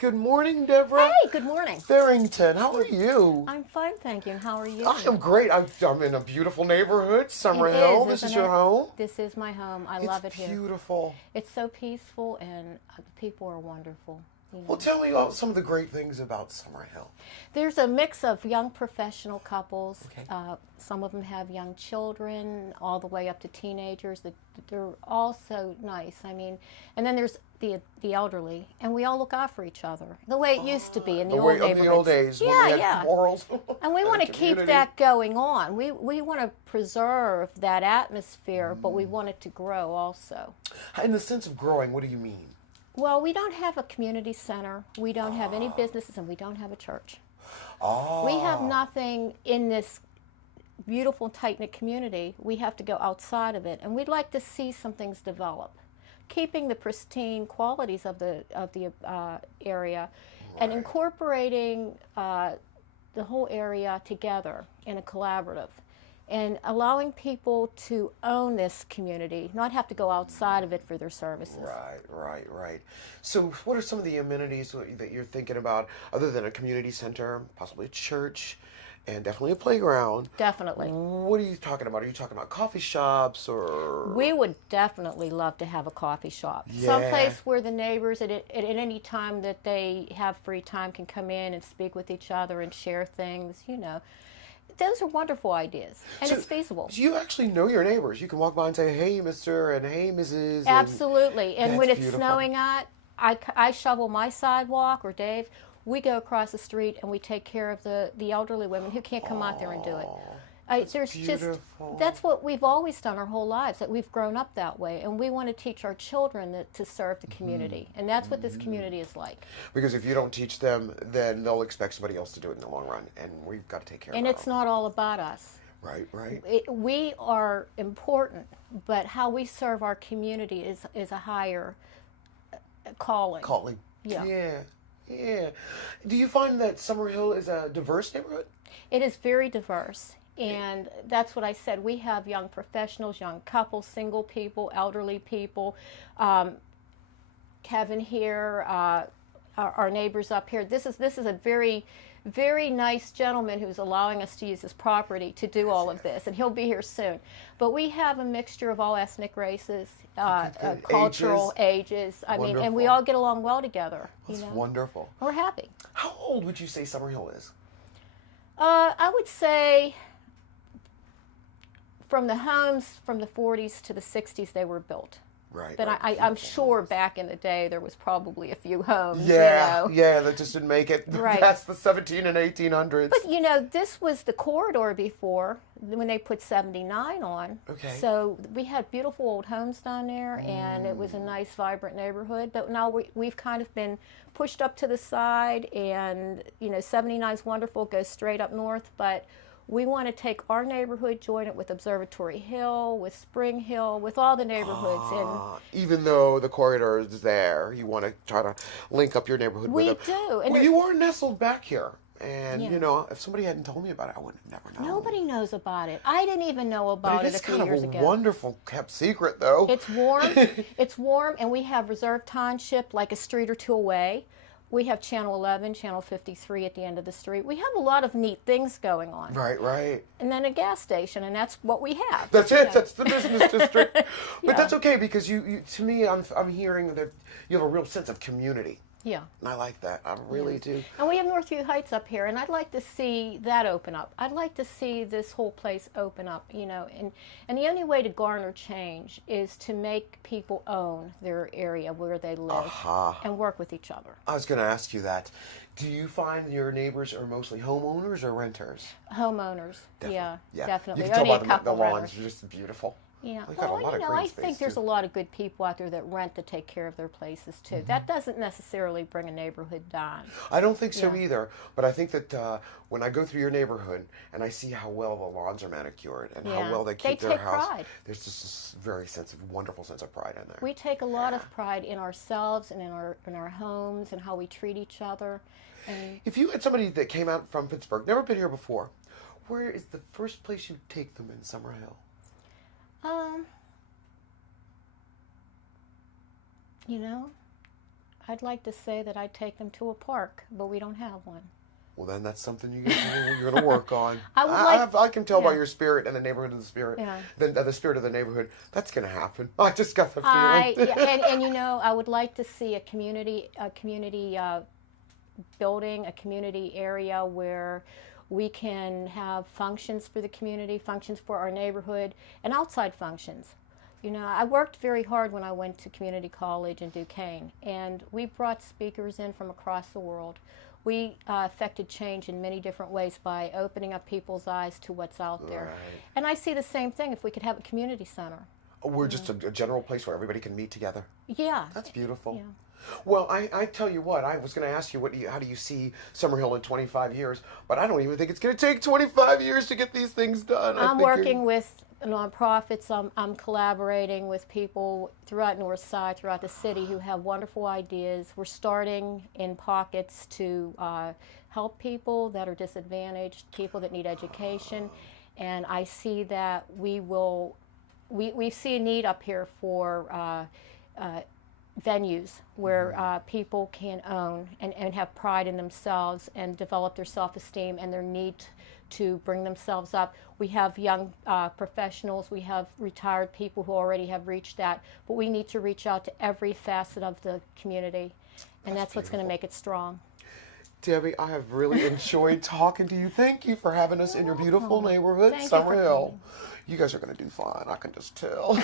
Good morning, Deborah. Hey, good morning. Ferrington, how are you? I'm fine, thank you. And how are you? I am great. I'm in a beautiful neighborhood, Summerhill. This is your it? home? This is my home. I love it here. It's beautiful. It's so peaceful, and the people are wonderful. You know. Well, tell me about some of the great things about Summerhill. There's a mix of young professional couples. Okay. Some of them have young children, all the way up to teenagers. They're all so nice. I mean, and then there's the elderly, and we all look out for each other the way it used to be in the old neighborhoods. The old days, when we had morals. And we want to keep that going on. We want to preserve that atmosphere, but we want it to grow also. In the sense of growing, what do you mean? Well, we don't have a community center. We don't have any businesses, and we don't have a church. We have nothing in this beautiful, tight-knit community. We have to go outside of it, and we'd like to see some things develop, keeping the pristine qualities of the area, and incorporating the whole area together in a collaborative, and allowing people to own this community, not have to go outside of it for their services. Right. So what are some of the amenities that you're thinking about, other than a community center, possibly a church, and definitely a playground? Definitely. What are you talking about? Are you talking about coffee shops, or? We would definitely love to have a coffee shop. Yeah. Someplace where the neighbors at any time that they have free time can come in and speak with each other and share things, you know. Those are wonderful ideas, and it's feasible. So you actually know your neighbors. You can walk by and say, "Hey, Mr." and "Hey, Mrs." Absolutely. And when it's beautiful. snowing out, I shovel my sidewalk, or Dave. We go across the street and we take care of the elderly women who can't come out there and do it. There's beautiful. That's what we've always done our whole lives, that we've grown up that way, and we want to teach our children to serve the community, and that's what this community is like. Because if you don't teach them, then they'll expect somebody else to do it in the long run, and we've got to take care of it. And it's not all about us. Right. We are important, but how we serve our community is a higher calling. Yeah. Do you find that Summerhill is a diverse neighborhood? It is very diverse. And that's what I said. We have young professionals, young couples, single people, elderly people. Kevin here, our neighbors up here. This is a very, very nice gentleman who's allowing us to use his property to do all of this, and he'll be here soon. But we have a mixture of all ethnic races, cultural ages. I mean, and we all get along well together. That's wonderful. We're happy. How old would you say Summerhill is? I would say, from the homes from the 40s to the 60s, they were built. Right. But I'm sure back in the day there was probably a few homes. Yeah, that just didn't make it past the 17 and 1800s. But this was the corridor before, when they put 79 on. Okay. So we had beautiful old homes down there, and it was a nice, vibrant neighborhood. But now we've kind of been pushed up to the side, and 79 is wonderful, goes straight up north, but we want to take our neighborhood, join it with Observatory Hill, with Spring Hill, with all the neighborhoods. And even though the corridor is there, you want to try to link up your neighborhood with them. We do. And well, you are nestled back here. And, if somebody hadn't told me about it, I would have never known. Nobody knows about it. I didn't even know about it a few years ago. It's kind of a wonderful kept secret, though. It's warm. It's warm, and we have Reserve Township like a street or two away. We have Channel 11, Channel 53 at the end of the street. We have a lot of neat things going on. Right. And then a gas station, and that's what we have. That's it. That's the business district. But that's okay, because you to me, I'm hearing that you have a real sense of community. Yeah. And I like that. I really do. And we have Northview Heights up here, and I'd like to see that open up. I'd like to see this whole place open up, and the only way to garner change is to make people own their area where they live and work with each other. I was going to ask you that. Do you find your neighbors are mostly homeowners or renters? Homeowners. Definitely. Yeah, definitely. You can Only tell by the lawns renters. are just beautiful. Yeah, We've got a lot of green I space, think there's a lot of good people out there that rent to take care of their places too. That doesn't necessarily bring a neighborhood down. I don't think so either, but I think that when I go through your neighborhood and I see how well the lawns are manicured and how well they keep their house, pride. There's just this very wonderful sense of pride in there. We take a lot of pride in ourselves and in our homes and how we treat each other. And if you had somebody that came out from Pittsburgh, never been here before, where is the first place you'd take them in Summerhill? I'd like to say that I'd take them to a park, but we don't have one. Well, then that's something you're going to work on. I can tell by yeah. your spirit and the neighborhood of the spirit, Yeah. the spirit of the neighborhood. That's going to happen. I just got the feeling. And you know, I would like to see a community building, a community area where we can have functions for the community, functions for our neighborhood, and outside functions. You know, I worked very hard when I went to community college in Duquesne, and we brought speakers in from across the world. We affected change in many different ways by opening up people's eyes to what's out there. Right. And I see the same thing if we could have a community center. We're just a general place where everybody can meet together. Yeah. That's beautiful. Yeah. Well, I tell you what, I was going to ask you, how do you see Summerhill in 25 years? But I don't even think it's going to take 25 years to get these things done. I'm working with nonprofits. I'm collaborating with people throughout Northside, throughout the city, who have wonderful ideas. We're starting in pockets to help people that are disadvantaged, people that need education, and I see that we see a need up here for venues where people can own and have pride in themselves and develop their self-esteem and their need to bring themselves up. We have young professionals, we have retired people who already have reached that, but we need to reach out to every facet of the community, and that's what's going to make it strong. Debbie, I have really enjoyed talking to you. Thank you for having us in your beautiful neighborhood, Summerhill. You guys are going to do fine, I can just tell.